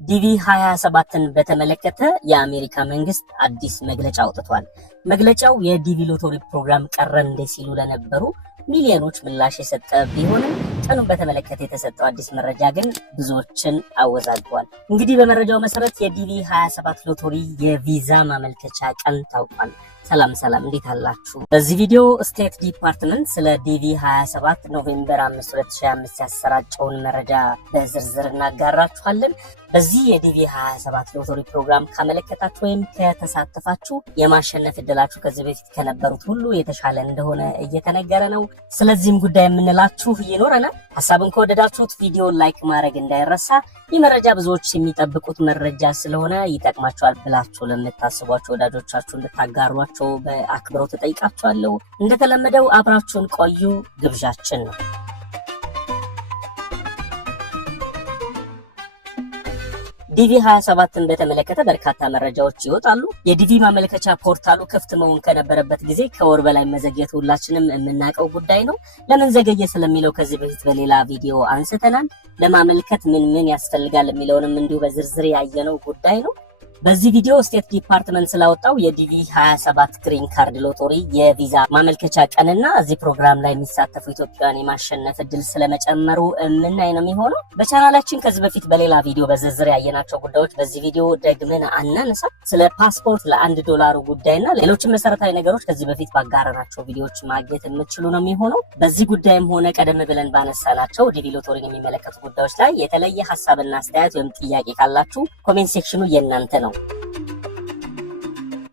ዲቪ 27ን በተመለከተ የአሜሪካ መንግስት አዲስ መግለጫ አውጥቷል። መግለጫው የዲቪ ሎተሪ ፕሮግራም ቀረ እንደ ሲሉ ለነበሩ ሚሊዮኖች ምላሽ የሰጠ ቢሆንም ቀኑን በተመለከተ የተሰጠው አዲስ መረጃ ግን ብዙዎችን አወዛግቧል። እንግዲህ በመረጃው መሰረት የዲቪ 27 ሎተሪ የቪዛ ማመልከቻ ቀን ታውቋል። ሰላም እንዴት አላችሁ? በዚህ ቪዲዮ ስቴት ዲፓርትመንት ስለ ዲቪ 27 ኖቬምበር 5 2025 ያሰራጨውን መረጃ በዝርዝር እናጋራችኋለን። በዚህ የዲቪ 27 ሎተሪ ፕሮግራም ካመለከታችሁ ወይም ከተሳተፋችሁ የማሸነፍ እድላችሁ ከዚህ በፊት ከነበሩት ሁሉ የተሻለ እንደሆነ እየተነገረ ነው። ስለዚህም ጉዳይ የምንላችሁ ይኖረናል። ሐሳቡን ከወደዳችሁት ቪዲዮ ላይክ ማድረግ እንዳይረሳ። ይህ መረጃ ብዙዎች የሚጠብቁት መረጃ ስለሆነ ይጠቅማችኋል ብላችሁ ለምታስቧቸው ወዳጆቻችሁ እንድታጋሯቸው በአክብሮት ተጠይቃችኋለሁ። እንደተለመደው አብራችሁን ቆዩ ግብዣችን ነው። ዲቪ 27ን በተመለከተ በርካታ መረጃዎች ይወጣሉ። የዲቪ ማመልከቻ ፖርታሉ ክፍት መሆን ከነበረበት ጊዜ ከወር በላይ መዘግየቱ ሁላችንም የምናውቀው ጉዳይ ነው። ለምን ዘገየ ስለሚለው ከዚህ በፊት በሌላ ቪዲዮ አንስተናል። ለማመልከት ምን ያስፈልጋል የሚለውንም እንዲሁ በዝርዝር ያየነው ጉዳይ ነው። በዚህ ቪዲዮ ስቴት ዲፓርትመንት ስላወጣው የዲቪ 27 ግሪን ካርድ ሎተሪ የቪዛ ማመልከቻ ቀንና እዚህ ፕሮግራም ላይ የሚሳተፉ ኢትዮጵያውያን የማሸነፍ እድል ስለመጨመሩ የምናይ ነው የሚሆነው። በቻናላችን ከዚህ በፊት በሌላ ቪዲዮ በዝርዝር ያየናቸው ጉዳዮች በዚህ ቪዲዮ ደግመን አናነሳ። ስለ ፓስፖርት $1 ጉዳይና ሌሎችም መሰረታዊ ነገሮች ከዚህ በፊት ባጋራናቸው ቪዲዮዎች ማግኘት የምትችሉ ነው የሚሆነው። በዚህ ጉዳይም ሆነ ቀደም ብለን ባነሳናቸው ዲቪ ሎተሪን የሚመለከቱ ጉዳዮች ላይ የተለየ ሀሳብና አስተያየት ወይም ጥያቄ ካላችሁ ኮሜንት ሴክሽኑ የእናንተ ነው።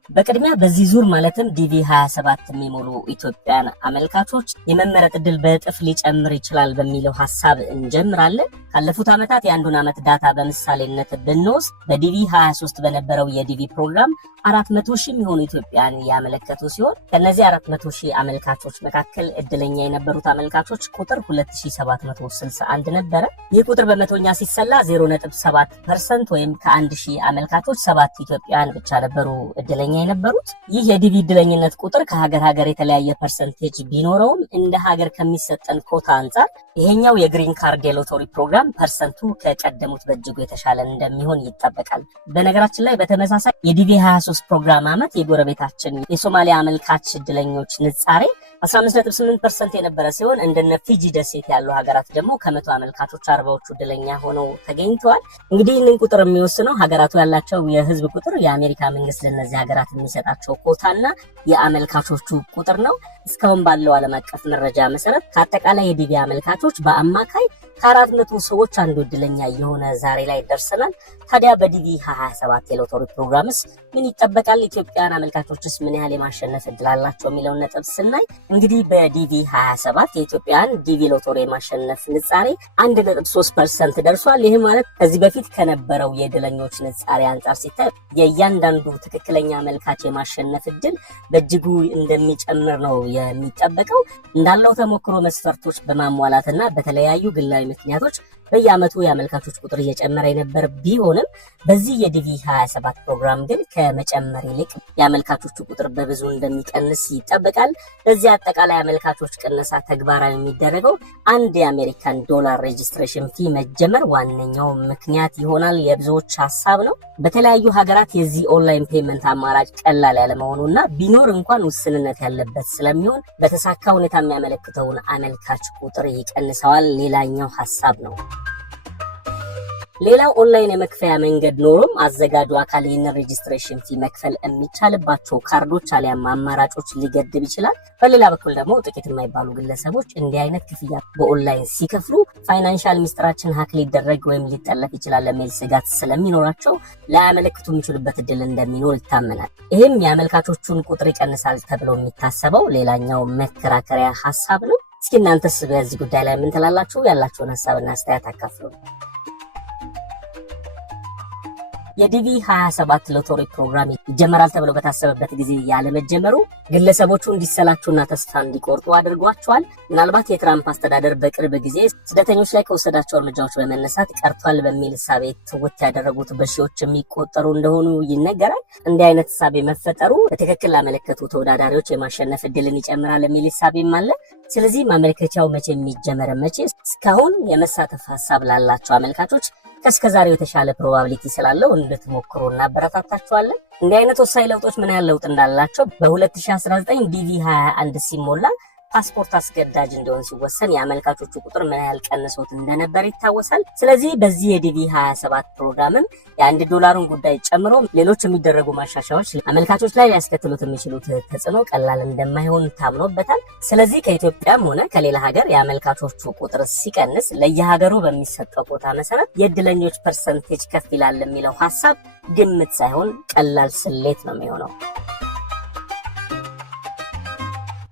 በቅድሚያ በዚህ ዙር ማለትም ዲቪ 27 የሚሞሉ ኢትዮጵያን አመልካቾች የመመረጥ እድል በእጥፍ ሊጨምር ይችላል በሚለው ሐሳብ እንጀምራለን። ካለፉት ዓመታት የአንዱን ዓመት ዳታ በምሳሌነት ብንወስድ በዲቪ 23 በነበረው የዲቪ ፕሮግራም 400,000 የሚሆኑ ኢትዮጵያን ያመለከቱ ሲሆን ከነዚህ 400,000 አመልካቾች መካከል እድለኛ የነበሩት አመልካቾች ቁጥር 2761 ነበረ። ይህ ቁጥር በመቶኛ ሲሰላ 0.7% ወይም ከ1000 አመልካቾች 7 ኢትዮጵያን ብቻ ነበሩ እድለኛ የነበሩት። ይህ የዲቪ እድለኝነት ቁጥር ከሀገር የተለያየ ፐርሰንቴጅ ቢኖረውም እንደ ሀገር ከሚሰጠን ኮታ አንጻር ይሄኛው የግሪን ካርድ የሎተሪ ፕሮግራም ፐርሰንቱ ከቀደሙት በእጅጉ የተሻለ እንደሚሆን ይጠበቃል። በነገራችን ላይ በተመሳሳይ የዲቪ 23 ፕሮግራም ዓመት የጎረቤታችን የሶማሊያ አመልካች እድለኞች ንጻሬ 15.8% የነበረ ሲሆን እንደነ ፊጂ ደሴት ያሉ ሀገራት ደግሞ ከ100 አመልካቾች 40ዎቹ እድለኛ ሆነው ተገኝተዋል። እንግዲህ ይህንን ቁጥር የሚወስነው ሀገራቱ ያላቸው የህዝብ ቁጥር፣ የአሜሪካ መንግስት ለነዚህ ሀገራት የሚሰጣቸው ኮታና የአመልካቾቹ ቁጥር ነው። እስካሁን ባለው ዓለም አቀፍ መረጃ መሰረት ከአጠቃላይ የዲቪ አመልካቾች በአማካይ ከ400 ሰዎች አንዱ እድለኛ የሆነ ዛሬ ላይ ደርሰናል። ታዲያ በዲቪ 27 የሎተሪ ፕሮግራምስ ምን ይጠበቃል? ኢትዮጵያን አመልካቾችስ ምን ያህል የማሸነፍ እድል አላቸው የሚለውን ነጥብ ስናይ እንግዲህ በዲቪ 27 የኢትዮጵያን ዲቪ ሎተሪ የማሸነፍ ንጻሬ 1.3% ደርሷል። ይህ ማለት ከዚህ በፊት ከነበረው የእድለኞች ንጻሬ አንጻር ሲታይ የእያንዳንዱ ትክክለኛ አመልካች የማሸነፍ እድል በእጅጉ እንደሚጨምር ነው የሚጠበቀው። እንዳለው ተሞክሮ መስፈርቶች በማሟላትና በተለያዩ ግላዊ ምክንያቶች በየዓመቱ የአመልካቾች ቁጥር እየጨመረ የነበር ቢሆንም በዚህ የዲቪ 27 ፕሮግራም ግን ከመጨመር ይልቅ የአመልካቾቹ ቁጥር በብዙ እንደሚቀንስ ይጠበቃል። በዚህ አጠቃላይ አመልካቾች ቅነሳ ተግባራዊ የሚደረገው $1 ሬጅስትሬሽን ፊ መጀመር ዋነኛው ምክንያት ይሆናል የብዙዎች ሐሳብ ነው። በተለያዩ ሀገራት የዚህ ኦንላይን ፔመንት አማራጭ ቀላል ያለመሆኑና ቢኖር እንኳን ውስንነት ያለበት ስለሚሆን በተሳካ ሁኔታ የሚያመለክተውን አመልካች ቁጥር ይቀንሰዋል። ሌላኛው ሐሳብ ነው። ሌላው ኦንላይን የመክፈያ መንገድ ኖሮም አዘጋጁ አካል ይህንን ሬጅስትሬሽን ፊ መክፈል የሚቻልባቸው ካርዶች አሊያም አማራጮች ሊገድብ ይችላል። በሌላ በኩል ደግሞ ጥቂት የማይባሉ ግለሰቦች እንዲህ አይነት ክፍያ በኦንላይን ሲከፍሉ ፋይናንሻል ሚስጥራችን ሀክ ሊደረግ ወይም ሊጠለፍ ይችላል የሚል ስጋት ስለሚኖራቸው ላያመለክቱ የሚችሉበት እድል እንደሚኖር ይታመናል። ይህም የአመልካቾቹን ቁጥር ይቀንሳል ተብሎ የሚታሰበው ሌላኛው መከራከሪያ ሀሳብ ነው። እስኪ እናንተስ በዚህ ጉዳይ ላይ ምን ትላላችሁ? ያላችሁን ሀሳብና አስተያየት አካፍሉ። የዲቪ 27 ሎተሪ ፕሮግራም ይጀመራል ተብሎ በታሰበበት ጊዜ ያለመጀመሩ ግለሰቦቹ እንዲሰላቹና ተስፋ እንዲቆርጡ አድርጓቸዋል። ምናልባት የትራምፕ አስተዳደር በቅርብ ጊዜ ስደተኞች ላይ ከወሰዳቸው እርምጃዎች በመነሳት ቀርቷል በሚል እሳቤ ትውት ያደረጉት በሺዎች የሚቆጠሩ እንደሆኑ ይነገራል። እንዲህ አይነት እሳቤ መፈጠሩ በትክክል ላመለከቱ ተወዳዳሪዎች የማሸነፍ እድልን ይጨምራል የሚል እሳቤም አለ። ስለዚህ ማመልከቻው መቼ የሚጀመር እስካሁን የመሳተፍ ሀሳብ ላላቸው አመልካቾች ከስከዛሬው የተሻለ ፕሮባቢሊቲ ስላለው እንድትሞክሩ እናበረታታችኋለን። እንዲህ አይነት ወሳኝ ለውጦች ምን ያህል ለውጥ እንዳላቸው በ2019 ዲቪ 21 ሲሞላ ፓስፖርት አስገዳጅ እንዲሆን ሲወሰን የአመልካቾቹ ቁጥር ምን ያህል ቀንሶት እንደነበር ይታወሳል። ስለዚህ በዚህ የዲቪ 27 ፕሮግራምም $1 ጉዳይ ጨምሮ ሌሎች የሚደረጉ ማሻሻያዎች አመልካቾች ላይ ሊያስከትሉት የሚችሉት ተጽዕኖ ቀላል እንደማይሆን ታምኖበታል። ስለዚህ ከኢትዮጵያም ሆነ ከሌላ ሀገር የአመልካቾቹ ቁጥር ሲቀንስ ለየሀገሩ በሚሰጠው ቦታ መሰረት የእድለኞች ፐርሰንቴጅ ከፍ ይላል የሚለው ሀሳብ ግምት ሳይሆን ቀላል ስሌት ነው የሚሆነው።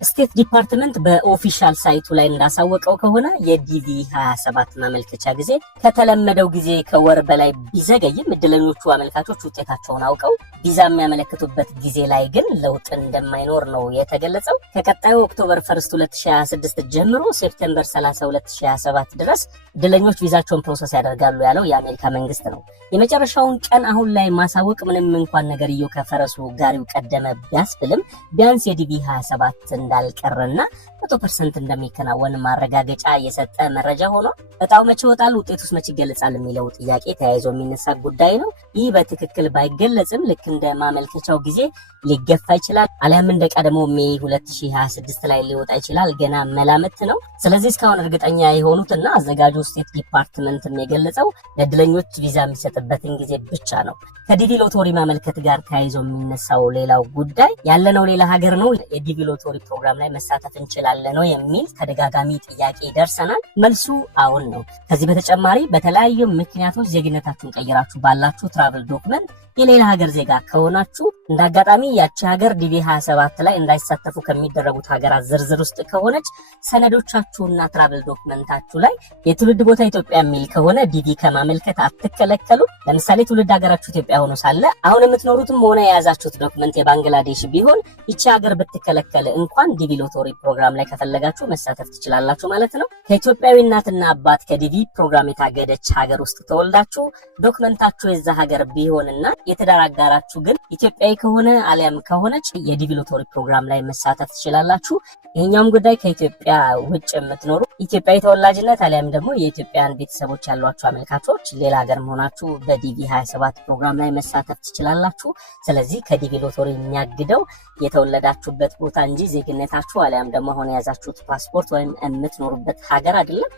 ስቴት ዲፓርትመንት በኦፊሻል ሳይቱ ላይ እንዳሳወቀው ከሆነ የዲቪ 27 ማመልከቻ ጊዜ ከተለመደው ጊዜ ከወር በላይ ቢዘገይም እድለኞቹ አመልካቾች ውጤታቸውን አውቀው ቪዛ የሚያመለክቱበት ጊዜ ላይ ግን ለውጥ እንደማይኖር ነው የተገለጸው። ከቀጣዩ ኦክቶበር 1 2026 ጀምሮ ሴፕቴምበር 30 2027 ድረስ እድለኞች ቪዛቸውን ፕሮሰስ ያደርጋሉ ያለው የአሜሪካ መንግስት ነው። የመጨረሻውን ቀን አሁን ላይ ማሳወቅ ምንም እንኳን ነገርየው ከፈረሱ ጋሪው ቀደመ ቢያስብልም ቢያንስ የዲቪ 27 እንዳልቀረና 100% እንደሚከናወን ማረጋገጫ የሰጠ መረጃ ሆኖ እጣው መቼ ይወጣል፣ ውጤቱስ መቼ ይገለጻል የሚለው ጥያቄ ተያይዞ የሚነሳ ጉዳይ ነው። ይህ በትክክል ባይገለጽም ልክ እንደ ማመልከቻው ጊዜ ሊገፋ ይችላል፣ አሊያም እንደ ቀድሞ ሜይ 2026 ላይ ሊወጣ ይችላል። ገና መላምት ነው። ስለዚህ እስካሁን እርግጠኛ የሆኑትና አዘጋጁ ስቴት ዲፓርትመንትም የገለጸው ለእድለኞች ቪዛ የሚሰጥበትን ጊዜ ብቻ ነው። ከዲቪ ሎተሪ ማመልከት ጋር ተያይዞ የሚነሳው ሌላው ጉዳይ ያለነው ሌላ ሀገር ነው፣ የዲቪ ሎተሪ ፕሮግራም ላይ መሳተፍ እንችላለን ነው የሚል ተደጋጋሚ ጥያቄ ደርሰናል። መልሱ አሁን ነው። ከዚህ በተጨማሪ በተለያዩ ምክንያቶች ዜግነታችሁን ቀይራችሁ ባላችሁ ትራቭል ዶክመንት የሌላ ሀገር ዜጋ ከሆናችሁ እንዳጋጣሚ ያቺ ሀገር ዲቪ 27 ላይ እንዳይሳተፉ ከሚደረጉት ሀገራት ዝርዝር ውስጥ ከሆነች ሰነዶቻችሁና ትራቭል ዶክመንታችሁ ላይ የትውልድ ቦታ ኢትዮጵያ የሚል ከሆነ ዲቪ ከማመልከት አትከለከሉ። ለምሳሌ ትውልድ ሀገራችሁ ኢትዮጵያ ሆኖ ሳለ አሁን የምትኖሩትም ሆነ የያዛችሁት ዶክመንት የባንግላዴሽ ቢሆን ይቺ ሀገር ብትከለከል እንኳን ዲቪ ሎተሪ ፕሮግራም ላይ ከፈለጋችሁ መሳተፍ ትችላላችሁ ማለት ነው። ከኢትዮጵያዊ እናትና አባት ከዲቪ ፕሮግራም የታገደች ሀገር ውስጥ ተወልዳችሁ ዶክመንታችሁ የዛ ሀገር ቢሆንና የትዳር አጋራችሁ ግን ኢትዮጵያዊ ከሆነ አሊያም ከሆነች የዲቪ ሎተሪ ፕሮግራም ላይ መሳተፍ ትችላላችሁ። ይሄኛውም ጉዳይ ከኢትዮጵያ ውጭ የምትኖሩ ኢትዮጵያዊ ተወላጅነት አሊያም ደግሞ የኢትዮጵያን ቤተሰቦች ያሏችሁ አመልካቾች ሌላ ሀገር መሆናችሁ በዲቪ 27 ፕሮግራም ላይ መሳተፍ ትችላላችሁ። ስለዚህ ከዲቪ ሎተሪ የሚያግደው የተወለዳችሁበት ቦታ እንጂ ዜግነታችሁ አሊያም ደግሞ አሁን የያዛችሁት ፓስፖርት ወይም የምትኖሩበት ሀገር አይደለም።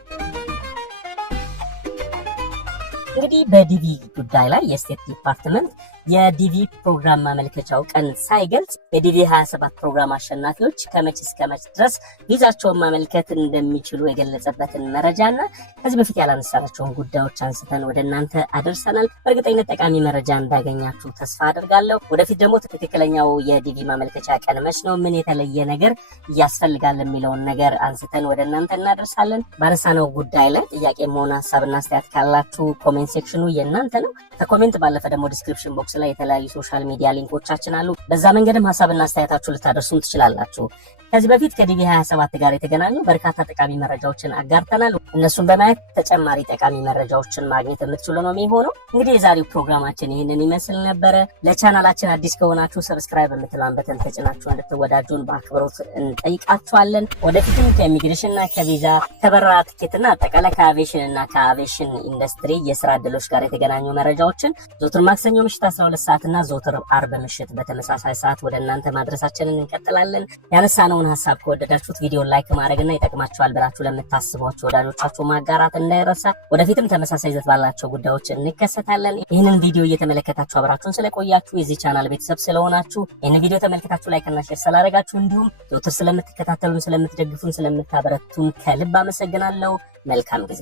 እንግዲህ በዲቪ ጉዳይ ላይ የስቴት ዲፓርትመንት የዲቪ ፕሮግራም ማመልከቻው ቀን ሳይገልጽ የዲቪ 27 ፕሮግራም አሸናፊዎች ከመቼ እስከ መቼ ድረስ ቪዛቸውን ማመልከት እንደሚችሉ የገለጸበትን መረጃና ከዚህ በፊት ያላነሳናቸውን ጉዳዮች አንስተን ወደ እናንተ አደርሰናል። በእርግጠኝነት ጠቃሚ መረጃ እንዳገኛችሁ ተስፋ አድርጋለሁ። ወደፊት ደግሞ ትክክለኛው የዲቪ ማመልከቻ ቀን መች ነው፣ ምን የተለየ ነገር ያስፈልጋል የሚለውን ነገር አንስተን ወደ እናንተ እናደርሳለን። ባነሳነው ጉዳይ ላይ ጥያቄ መሆን ሀሳብና አስተያየት ካላችሁ ኮሜንት ሴክሽኑ የእናንተ ነው። ከኮሜንት ባለፈ ደግሞ ዲስክሪፕሽን ቦክስ ላይ የተለያዩ ሶሻል ሚዲያ ሊንኮቻችን አሉ። በዛ መንገድም ሀሳብና አስተያየታችሁ ልታደርሱን ትችላላችሁ። ከዚህ በፊት ከዲቪ 27 ጋር የተገናኙ በርካታ ጠቃሚ መረጃዎችን አጋርተናል። እነሱን በማየት ተጨማሪ ጠቃሚ መረጃዎችን ማግኘት የምትችሉ ነው የሚሆነው። እንግዲህ የዛሬው ፕሮግራማችን ይህንን ይመስል ነበረ። ለቻናላችን አዲስ ከሆናችሁ ሰብስክራይብ የምትለዋን በተን ተጭናችሁ እንድትወዳጁን በአክብሮት እንጠይቃችኋለን። ወደፊትም ከኢሚግሬሽንና ከቪዛ ከበረራ ትኬትና አጠቃላይ ከአቪዬሽንና ከአቪዬሽን ኢንዱስትሪ የስራ ዕድሎች ጋር የተገናኙ መረጃዎችን ዘወትር ማክሰኞ ምሽት 12 ሰዓትና ዘወትር አርብ ምሽት በተመሳሳይ ሰዓት ወደ እናንተ ማድረሳችንን እንቀጥላለን። ያነሳነውን ሀሳብ ከወደዳችሁት ቪዲዮን ላይክ ማድረግና ይጠቅማችኋል ብላችሁ ለምታስቧቸው ወዳጆቻችሁ ማጋራት እንዳይረሳ። ወደፊትም ተመሳሳይ ይዘት ባላቸው ጉዳዮች እንከሰታለን። ይህንን ቪዲዮ እየተመለከታችሁ አብራችሁን ስለቆያችሁ የዚህ ቻናል ቤተሰብ ስለሆናችሁ ይህንን ቪዲዮ ተመልከታችሁ ላይክና ሼር ስላደረጋችሁ እንዲሁም ዘወትር ስለምትከታተሉን፣ ስለምትደግፉን፣ ስለምታበረቱን ከልብ አመሰግናለሁ። መልካም ጊዜ